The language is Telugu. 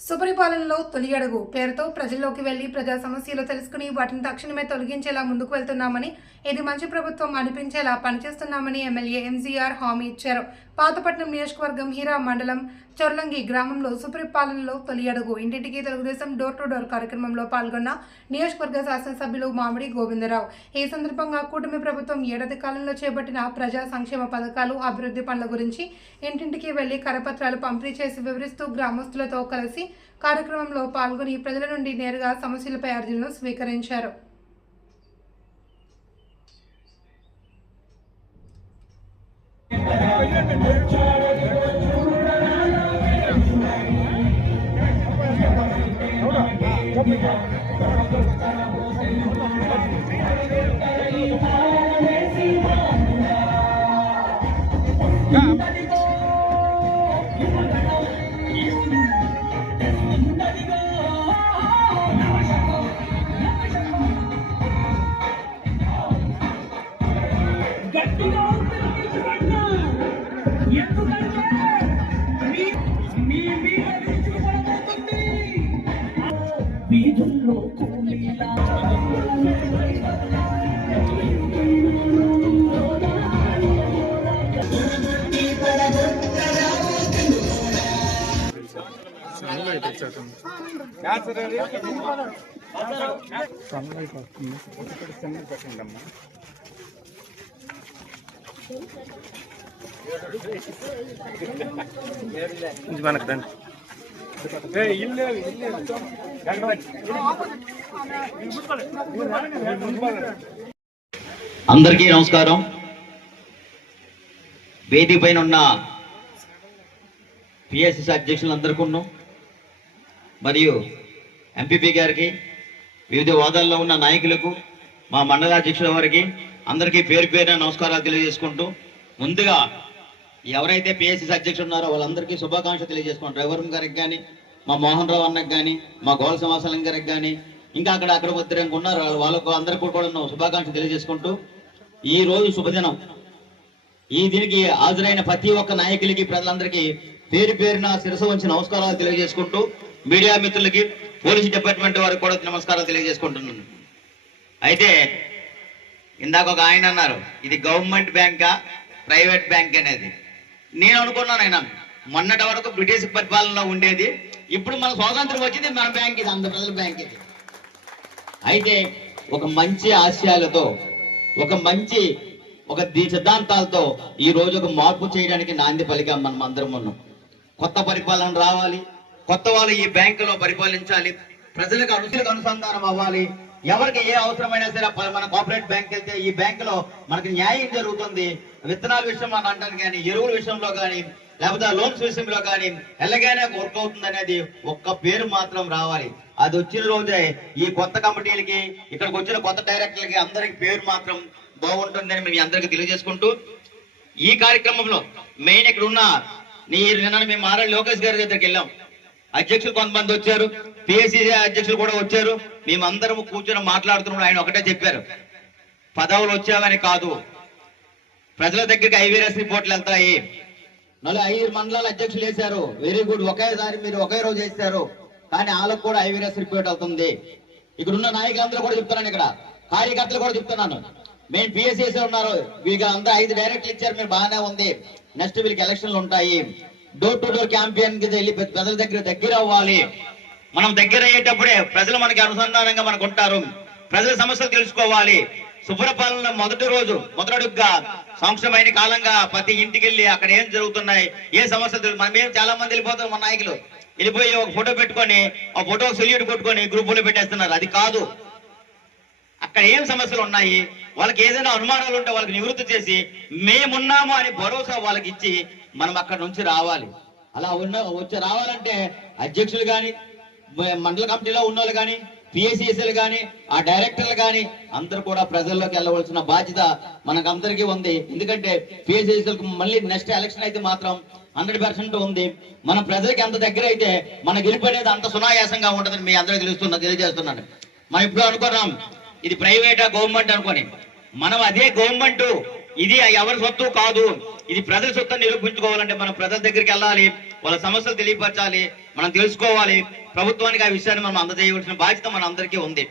సుపరిపాలనలో తొలి అడుగు పేరుతో ప్రజల్లోకి వెళ్ళి ప్రజా సమస్యలు తెలుసుకుని వాటిని తక్షణమే తొలగించేలా ముందుకు వెళ్తున్నామని ఇది మంచి ప్రభుత్వం అనిపించేలా పనిచేస్తున్నామని ఎమ్మెల్యే ఎంజీఆర్ హామీ ఇచ్చారు. పాతపట్నం నియోజకవర్గం హీరా మండలం చొర్లంగి గ్రామంలో సుపరిపాలనలో తొలి అడుగు. ఇంటింటికి తెలుగుదేశం డోర్ టు డోర్ కార్యక్రమంలో పాల్గొన్న నియోజకవర్గ శాసనసభ్యులు మామిడి గోవిందరావు. ఈ సందర్భంగా కూటమి ప్రభుత్వం ఏడాది కాలంలో చేపట్టిన ప్రజా సంక్షేమ పథకాలు అభివృద్ధి పనుల గురించి ఇంటింటికి వెళ్ళి కరపత్రాలు పంపిణీ చేసి వివరిస్తూ గ్రామస్తులతో కలిసి కార్యక్రమంలో పాల్గొని ప్రజల నుండి నేరుగా సమస్యలపై అర్జీలను స్వీకరించారు. గట్టిగా ఉపయోగించబడినా ఎందుకంటే మీ మీ మీద విరుచుకుపడబోతుంది ఇది మనకు రండి. అందరికీ నమస్కారం. వేది పైన ఉన్న పిఎస్ఎస్ అధ్యక్షులు అందరికీ మరియు ఎంపీపీ గారికి వివిధ హోదాల్లో ఉన్న నాయకులకు మా మండలాధ్యక్షుల వారికి అందరికీ పేరు పేరున నమస్కారాలు తెలియజేసుకుంటూ ముందుగా ఎవరైతే పిఎస్సీ అధ్యక్షులు ఉన్నారో వాళ్ళందరికీ శుభాకాంక్షలు తెలియజేసుకోండి డ్రైవర్ గారికి కానీ మా మోహన్ రావు అన్నకి కానీ మా గోల సింహాసనం గారికి కానీ ఇంకా అక్కడ అక్కడ ఇద్దరు ఉన్నారు. వాళ్ళకు అందరికీ కూడా శుభాకాంక్షలు తెలియజేసుకుంటూ ఈ రోజు శుభదినం. ఈ దీనికి హాజరైన ప్రతి ఒక్క నాయకులకి ప్రజలందరికీ పేరు పేరున శిరస వంచి నమస్కారాలు తెలియజేసుకుంటూ మీడియా మిత్రులకి పోలీస్ డిపార్ట్మెంట్ వారికి కూడా నమస్కారాలు తెలియజేసుకుంటున్నాను. అయితే ఇందాక ఒక ఆయన అన్నారు ఇది గవర్నమెంట్ బ్యాంకా ప్రైవేట్ బ్యాంక్ అనేది? నేను అనుకున్నాను ఆయన మొన్నటి వరకు బ్రిటిష్ పరిపాలనలో ఉండేది ఇప్పుడు మన స్వాతంత్రం వచ్చింది మన బ్యాంక్ ఇది అందరి ప్రజల బ్యాంక్ ఇది. అయితే ఒక మంచి ఆశయాలతో ఒక మంచి ఒక దీ సిద్ధాంతాలతో ఈ రోజు ఒక మార్పు చేయడానికి నాంది పలికాం మనం అందరం ఉన్నాం. కొత్త పరిపాలన రావాలి కొత్త వాళ్ళు ఈ బ్యాంకులో పరిపాలించాలి ప్రజలకు అనుసరికి అనుసంధానం అవ్వాలి ఎవరికి ఏ అవసరమైనా సరే మన కోఆపరేట్ బ్యాంక్ వెళ్తే ఈ బ్యాంకులో మనకి న్యాయం జరుగుతుంది. విత్తనాల విషయం అని అంటాను కానీ ఎరువుల విషయంలో కానీ లేకపోతే లోన్స్ విషయంలో కానీ ఎలాగైనా వర్క్ అవుతుంది అనేది ఒక్క పేరు మాత్రం రావాలి. అది వచ్చిన రోజే ఈ కొత్త కమిటీలకి ఇక్కడికి వచ్చిన కొత్త డైరెక్టర్లకి అందరికి పేరు మాత్రం బాగుంటుందని మీ అందరికి తెలియజేసుకుంటూ ఈ కార్యక్రమంలో మెయిన్ ఇక్కడ ఉన్న నీ నిన్న మేము ఆర్ఎల్ లోకేష్ గారి దగ్గరికి వెళ్ళాం. అధ్యక్షులు కొంతమంది వచ్చారు. పిఎస్సీ అధ్యక్షులు కూడా వచ్చారు. మేమందరం కూర్చొని మాట్లాడుతున్నాం ఆయన ఒకటే చెప్పారు. పదవులు వచ్చావని కాదు. ప్రజల దగ్గరికి ఐవీఎస్ రిపోర్ట్లు వెళ్తాయి. మళ్ళీ ఐదు మండలాల అధ్యక్షులు వేశారు. వెరీ గుడ్ ఒకేసారి మీరు ఒకే రోజు వేశారు కానీ వాళ్ళకు కూడా ఐవీఎస్ రిపోర్ట్ అవుతుంది ఇక్కడ ఉన్న నాయకులందరూ కూడా చెప్తున్నాను ఇక్కడ. కార్యకర్తలు కూడా చెప్తున్నాను. మేము పిఎస్సీ ఉన్నారు. వీళ్ళకి ఐదు డైరెక్ట్లు ఇచ్చారు. మీరు బాగానే ఉంది. నెక్స్ట్ వీళ్ళకి ఎలక్షన్లు ఉంటాయి. డోర్ టు డోర్ క్యాంపెయిన్ కింద వెళ్ళి ప్రజల దగ్గర దగ్గర అవ్వాలి. మనం దగ్గర అయ్యేటప్పుడే ప్రజలు మనకి అనుసంధానంగా మనకు ఉంటారు. ప్రజల సమస్యలు తెలుసుకోవాలి. శుభ్రపాలన మొదటి రోజు మొదటడుగ్గా సంక్షేమైన కాలంగా ప్రతి ఇంటికి వెళ్ళి అక్కడ ఏం జరుగుతున్నాయి ఏ సమస్యలు తెలుసు మనం ఏం చాలా మంది వెళ్ళిపోతారు మన నాయకులు. వెళ్ళిపోయి ఒక ఫోటో పెట్టుకొని ఆ ఫోటో సెల్యూట్ కొట్టుకొని గ్రూపులో పెట్టేస్తున్నారు. అది కాదు. అక్కడ ఏం సమస్యలు ఉన్నాయి? వాళ్ళకి ఏదైనా అనుమానాలు ఉంటే వాళ్ళకి నివృత్తి చేసి మేమున్నాము అని భరోసా వాళ్ళకి ఇచ్చి మనం అక్కడ నుంచి రావాలి. అలా ఉన్న వచ్చి రావాలంటే అధ్యక్షులు కానీ మండల కమిటీలో ఉన్న వాళ్ళు కానీ పిఎస్సిఎస్లు కానీ ఆ డైరెక్టర్లు కానీ అందరూ కూడా ప్రజల్లోకి వెళ్ళవలసిన బాధ్యత మనకందరికీ ఉంది. ఎందుకంటే పిఎస్సిఎస్లకు మళ్ళీ నెక్స్ట్ ఎలక్షన్ అయితే మాత్రం హండ్రెడ్ పర్సెంట్ ఉంది. మన ప్రజలకి ఎంత దగ్గర అయితే మన గెలుపు అనేది అంత సునాయాసంగా ఉంటుందని మీ అందరూ తెలుస్తున్నా తెలియజేస్తున్నాను. మనం ఇప్పుడు అనుకున్నాం ఇది ప్రైవేటా గవర్నమెంట్ అనుకొని. మనం అదే గవర్నమెంట్ ఇది ఎవరి సొత్తు కాదు. ఇది ప్రజల సొత్తు నిరూపించుకోవాలంటే మనం ప్రజల దగ్గరికి వెళ్ళాలి వాళ్ళ సమస్యలు తెలియపరచాలి మనం తెలుసుకోవాలి. ప్రభుత్వానికి ఆ విషయాన్ని మనం అందజేయవలసిన బాధ్యత మన అందరికీ ఉంది.